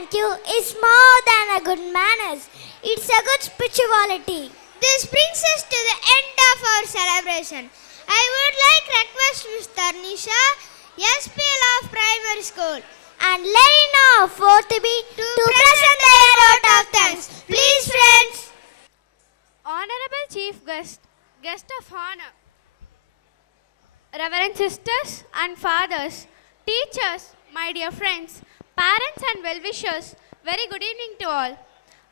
thank you is more than a good manners. It's a good spirituality. This brings us to the end of our celebration. I would like to request Mr. Nisha, SPL of Primary School, and Lerina of 4th B to present their vote of thanks. Please, friends. Honorable Chief Guest of Honor, Reverend Sisters and Fathers, Teachers, my dear friends, parents and well-wishers, very good evening to all.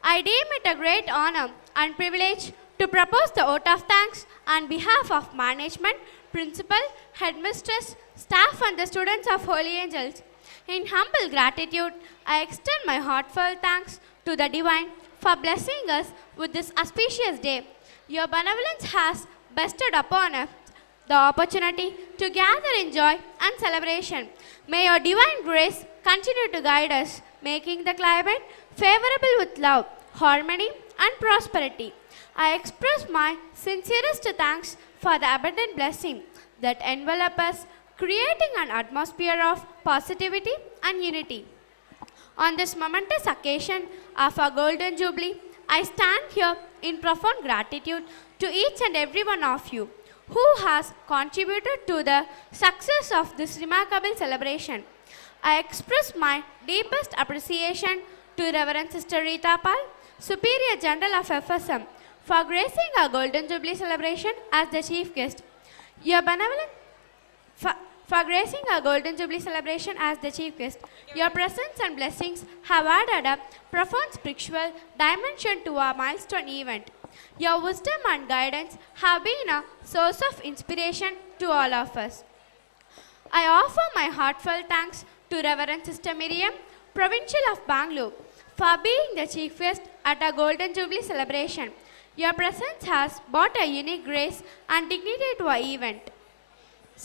I deem it a great honor and privilege to propose the vote of thanks on behalf of management, principal, headmistress, staff and the students of Holy Angels. In humble gratitude, I extend my heartfelt thanks to the Divine for blessing us with this auspicious day. Your benevolence has bestowed upon us the opportunity to gather in joy and celebration. May your divine grace continue to guide us, making the climate favorable with love, harmony and prosperity. I express my sincerest thanks for the abundant blessing that envelop us, creating an atmosphere of positivity and unity. On this momentous occasion of our Golden Jubilee, I stand here in profound gratitude to each and every one of you who has contributed to the success of this remarkable celebration. I express my deepest appreciation to Reverend Sister Rita Pal, Superior General of FSM, for gracing our Golden Jubilee celebration as the chief guest. Your benevolent for gracing our Golden Jubilee celebration as the chief guest. Your presence and blessings have added a profound spiritual dimension to our milestone event. Your wisdom and guidance have been a source of inspiration to all of us. I offer my heartfelt thanks to Reverend Sister Miriam, Provincial of Bangalore, for being the chief guest at our Golden Jubilee celebration. Your presence has brought a unique grace and dignity to our event.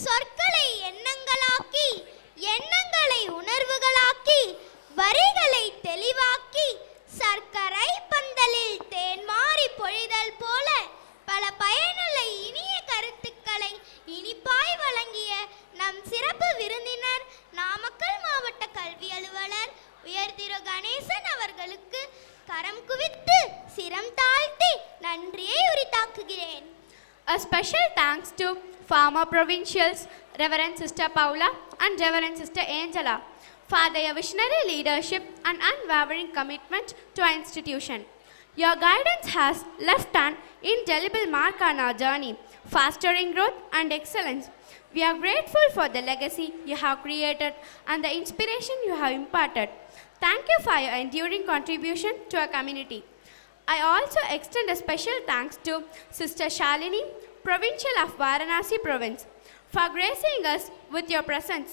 சொற்களை எண்ணங்களாக்கி எண்ணங்களை உணர்வுகளாக்கி வரிகளை தெளிவாக்கி சர்க்கரை பந்தலில் தேன்மாறி பொழிதல் போல பல பயனுள்ள இனிய கருத்துக்களை இனிப்பாய் வழங்கிய நம் சிறப்பு விருந்தினர் நாமக்கல் மாவட்ட கல்வி அலுவலர் உயர் திரு கணேசன் அவர்களுக்கு கரம் குவித்து சிரம் தாழ்த்தி நன்றியை உரித்தாக்குகிறேன். A special thanks to former provincials, Reverend Sister Paula and Reverend Sister Angela, for their visionary leadership and unwavering commitment to our institution. Your guidance has left an indelible mark on our journey, fostering growth and excellence. We are grateful for the legacy you have created and the inspiration you have imparted. Thank you for your enduring contribution to our community. I also extend a special thanks to Sister Shalini, Provincial of Varanasi Province, for gracing us with your presence.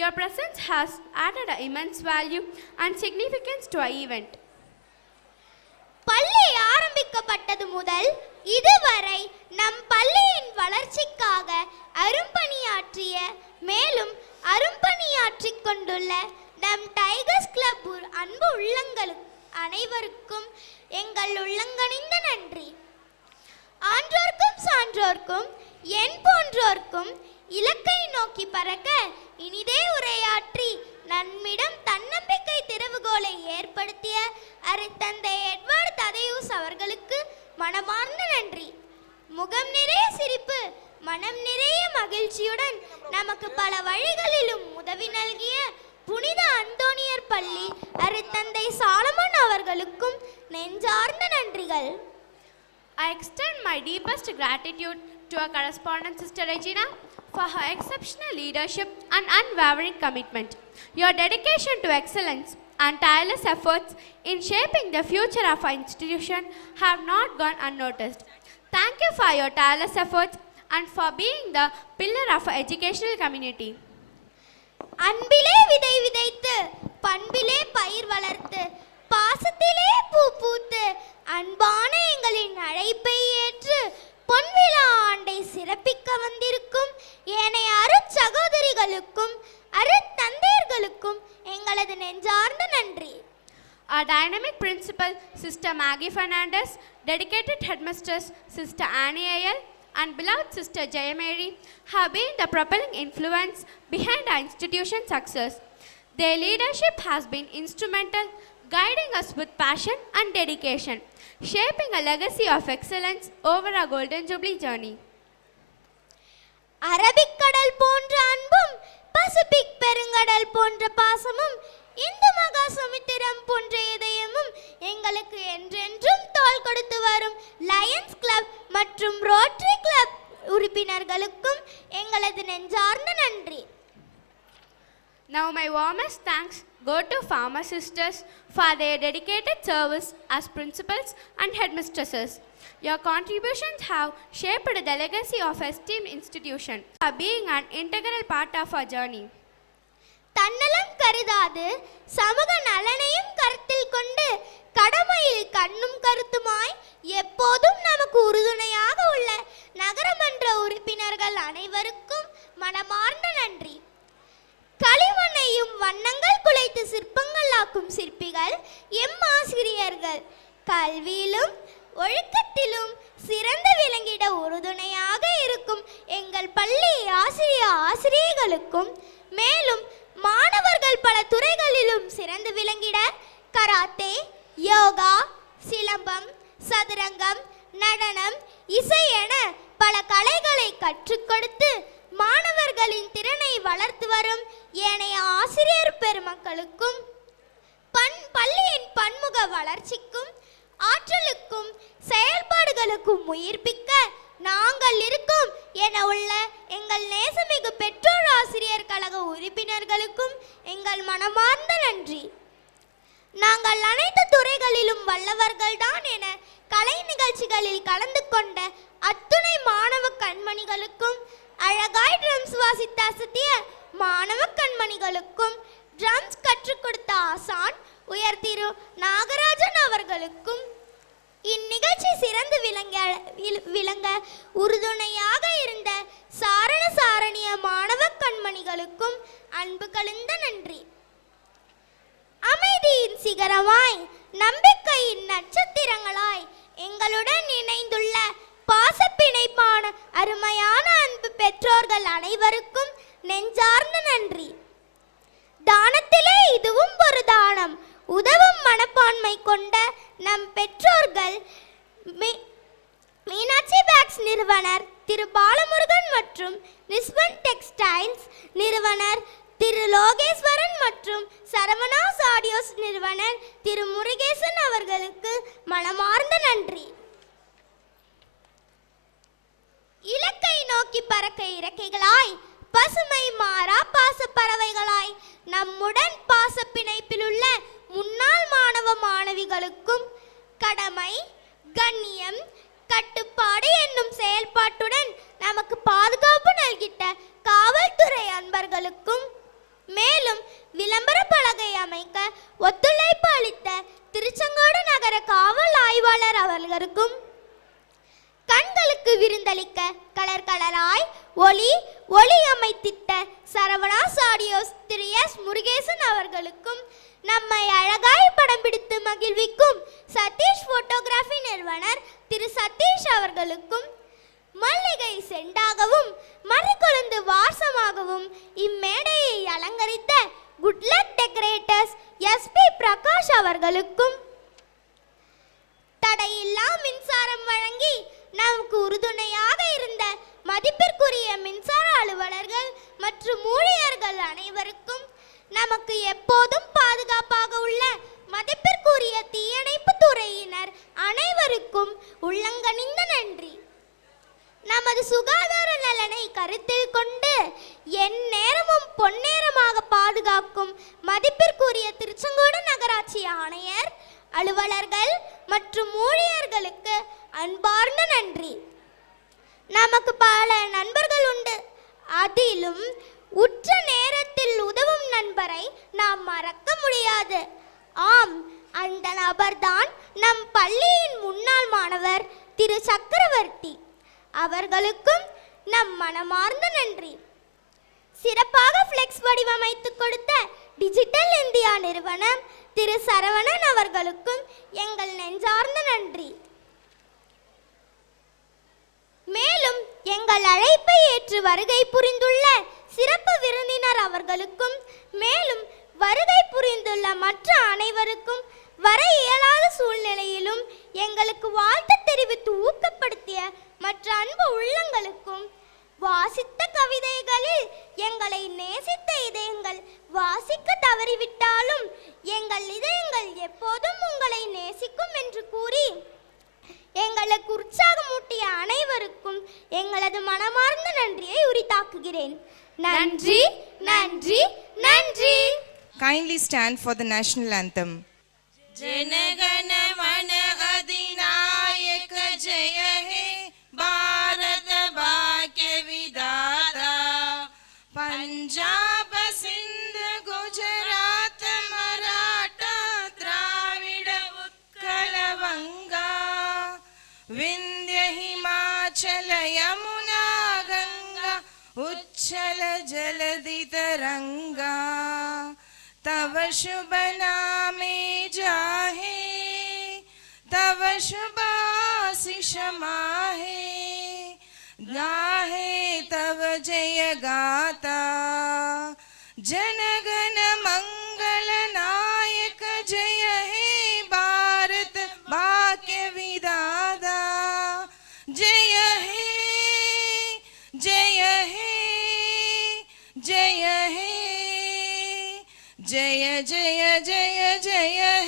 Your presence has added an immense value and significance to our event. பள்ளி ஆரம்பிக்கப்பட்டது முதல் இதுவரை நம் பள்ளியின் வளர்ச்சிக்காக அரும்பணியாற்றிய மேலும் அரும்பணியாற்றிக் கொண்டுள்ள நம் டைகர்ஸ் கிளப் அன்பு உள்ளங்களுக்கு அனைவருக்கும் எங்கள் உள்ளங்கனிந்த நன்றி. ஆன்றோர்க்கும் சான்றோர்க்கும் என் போன்றோர்க்கும் இலக்கை நோக்கி பறக்க இனிதே உரையாற்றி நம்மிடம் தன்னம்பிக்கை திறவுகோலை ஏற்படுத்திய அருட்தந்தை எட்வர்ட் ததேயுஸ் அவர்களுக்கு மனமார்ந்த நன்றி. முகம் நிறைய சிரிப்பு, மனம் நிறைய மகிழ்ச்சியுடன் நமக்கு பல வழிகளிலும் உதவி நல்கிய புனித அந்தோனியர் பள்ளி அருட்தந்தை சாலமன் அவர்களுக்கும் நெஞ்சார்ந்த நன்றிகள். I extend my deepest gratitude to our correspondent Sister Regina for her exceptional leadership and unwavering commitment. Your dedication to excellence and tireless efforts in shaping the future of our institution have not gone unnoticed. Thank you for your tireless efforts and for being the pillar of our educational community. அன்பிலே விதை விதைத்து பண்பிலே பயிர் வளர்த்து பாசத்திலே பூ பூத்து அன்பான எங்களின் அழைப்பை ஏற்று பொன்விழா ஆண்டை சிறப்பிக்க வந்திருக்கும் ஏனைய அருட்சகோதரிகளுக்கும் அருட்தந்தையர்களுக்கும் எங்களது நெஞ்சார்ந்த நன்றி. Our dynamic principal, Sister Maggie Fernandez, dedicated headmistress, Sister Annie Ayal, and beloved Sister Jayamary have been the propelling influence behind our institution's success. Their leadership has been instrumental, guiding us with passion and dedication, shaping a legacy of excellence over our Golden Jubilee journey. அரபிக்கடல் போன்ற அன்பும், Pacific பெருங்கடல் போன்ற பாசமும், இந்து மகா சமுத்திரம் போன்ற இதயமும் எங்களுக்கு என்றென்றும் தோள் கொடுத்து வரும் லயன்ஸ் கிளப் மற்றும் ரோட்டரி கிளப் உறுப்பினர்களுக்கும் எங்களது நெஞ்சார்ந்த நன்றி. Now my warmest thanks go to Farmer Sisters for their dedicated service as principals and headmistresses. Your contributions have shaped the legacy of esteemed institution, being an integral part of our journey. தன்னலம் கருதாது சமூக நலனையும் கருத்தில் கொண்டு கடமையில் கண்ணும் கருத்துமாய் எப்போதும் நமக்கு உறுதுணையாக உள்ள நகரமன்ற உறுப்பினர்கள் அனைவருக்கும் மனமார்ந்த நன்றி. களிமண்ணையும் வண்ணங்கள் குலைத்து சிற்பங்கள் ஆக்கும் சிற்பிகள் எம் ஆசிரியர்கள் கல்வியிலும் ஒழுக்கத்திலும் சிறந்து விளங்கிட உறுதுணையாக இருக்கும் எங்கள் பள்ளி ஆசிரியர்களுக்கும், மேலும் மாணவர்கள் பல துறைகளிலும் சிறந்து விளங்கிட கராத்தே, யோகா, சிலம்பம், சதுரங்கம், நடனம், இசை என பல கலைகளை கற்றுக் கொடுத்து மாணவர்களின் திறனை வளர்த்து வரும் ஏனைய ஆசிரியர் பெருமக்களுக்கும், பள்ளியின் பன்முக வளர்ச்சிக்கும் ஆற்றலுக்கும் செயல்பாடுகளுக்கும் உயிர்ப்பிக்க நாங்கள் இருக்கோம் என உள்ள எங்கள் நேசமிகு பெற்றோர் ஆசிரியர் கழக உறுப்பினர்களுக்கும் எங்கள் மனமார்ந்த நன்றி. நாங்கள் அனைத்து துறைகளிலும் வல்லவர்கள்தான் என கலை நிகழ்ச்சிகளில் கலந்து கொண்ட அத்துணை மாணவ கண்மணிகளுக்கும், அழகாய் ட்ரம்ஸ் வாசித்த அசத்திய மாணவ கண்மணிகளுக்கும், ட்ரம்ஸ் கற்றுக் கொடுத்த ஆசான் உயர் திரு நாகராஜன் அவர்களுக்கும், இந்நிகழ்ச்சி சிறந்து விளங்க உறுதுணையாக இருந்த சாரணிய மாணவ கண்மணிகளுக்கும் அன்பு கலந்த நன்றி. அமைதியின் சிகரமாய், நம்பிக்கையின் நட்சத்திரங்களாய் எங்களுடன் இணைந்துள்ள பாசப்பிணைப்பான அருமையான அன்பு பெற்றோர்கள் அனைவருக்கும் நெஞ்சார்ந்த நன்றி. தானத்திலே இதுவும் ஒரு தானம். உதவும் மனப்பான்மை கொண்ட நம் பெற்றோர்கள் மீனாட்சி பேக்ஸ் நிறுவனர் திரு பாலமுருகன் மற்றும் ரிஸ்வன் டெக்ஸ்டைல்ஸ் நிறுவனர் திரு லோகேஸ்வரன் மற்றும் சரவணாஸ் ஆடியோஸ் நிறுவனர் திரு முருகேசன் அவர்களுக்கு மனமார்ந்த நன்றி. இலக்கை நோக்கி பறக்க இறக்கைகளாய், பசுமை மாறா பாச பறவைகளாய் நம்முடன் பாச பிணைப்பில் உள்ள முன்னாள் மாணவ மாணவிகளுக்கும், கடமை, கண்ணியம், கட்டுப்பாடு என்னும் செயல்பாட்டுடன் நமக்கு பாதுகாப்பு நல்கிட்ட காவல்துறை அன்பர்களுக்கும், மேலும் விளம்பர பலகை அமைக்க ஒத்துழைப்பு அளித்த திருச்செங்கோடு நகர காவல் ஆய்வாளர் அவர்களுக்கும், கண்களுக்கு விருந்தளிக்க கலர் கலராய் ஒளி அமைத்திட்ட சரவணாஸ் ஆடியோஸ் திரு எஸ் முருகேசன் அவர்களுக்கும், நம்மை அழகாய் படம் பிடித்து மகிழ்விக்கும் சதீஷ் போட்டோகிராஃபி நிறுவனர் திரு சதீஷ் அவர்களுக்கும், மல்லிகை செண்டாகவும் மறிக்கொழுந்து வாசமாகவும் இம்மேடையை அலங்கரித்த குட்லக் டெக்கரேட்டர்ஸ் எஸ்பி பிரகாஷ் அவர்களுக்கும், தடையில்லா மின்சாரம் வழங்கி நமக்கு உறுதுணையாக இருந்த மதிப்பிற்குரிய மின்சார அலுவலர்கள் மற்றும் ஊழியர்கள் அனைவருக்கும், நமக்கு எப்போதும் பாதுகாப்பாக உள்ள மதிப்பிற்குரிய தீயணைப்பு துறையினர் அனைவருக்கும் உள்ளங்கனிந்த நன்றி. நமது சுகாதார நலனை கருத்தில் கொண்டு எந்நேரமும் பொன்னேரமாக பாதுகாக்கும் மதிப்பிற்குரிய திருச்செங்கோடு நகராட்சி ஆணையர், அலுவலர்கள் மற்றும் ஊழியர்களுக்கு அன்பார்ந்த நன்றி. நமக்கு பல நண்பர்கள் உண்டு. அதிலும் உற்ற நேரத்தில் உதவும் நண்பரை நாம் மறக்க முடியாது. ஆம், அந்த நபர்தான் நம் பள்ளியின் முன்னாள் மாணவர் திரு சக்கரவர்த்தி. அவர்களுக்கும் நம் மனமார்ந்த நன்றி. சிறப்பாக ஃப்ளெக்ஸ் வடிவமைத்து கொடுத்த டிஜிட்டல் இந்தியா நிறுவனம் திரு சரவணன் அவர்களுக்கும் எங்கள் நெஞ்சார்ந்த நன்றி. மேலும் எங்கள் அழைப்பை ஏற்று வருகை புரிந்துள்ள சிறப்பு விருந்தினர் அவர்களுக்கும், மேலும் வருகை புரிந்துள்ள மற்ற அனைவருக்கும் வர இயலாத சூழ்நிலையிலும் எங்களுக்கு வாழ்த்து தெரிவித்து ஊக்கப்படுத்திய மற்ற அன்பு உள்ளங்களுக்கும், வாசித்த கவிதைகளில் எங்களை நேசித்த இதயங்கள் வாசிக்க தவறிவிட்டாலும் எங்கள் இதயங்கள் எப்போதும் உங்களை நேசிக்கும் என்று கூறி எங்களுக்கு உற்சாகமூட்டிய அனைவருக்கும் எங்களது மனமார்ந்த நன்றியை உரித்தாக்குகிறேன். நன்றி, நன்றி, நன்றி. Kindly stand for the national anthem. जनगण मन अधिनायक जय हे भारत भाग्य विधाता पंजाब सिंध गुजरात मराठा द्राविड उत्कल वंगा विंध्य हिमाचल यमुना गंगा उच्छल जलधि तरंगा तव शुभ नामे जाहे तव शुभ आशीष माहे गाहे तव जय गाता जनगण मंगल नायक जय हे भारत भाग्य विधाता जय हे जय हे जय हे जय जय जय जय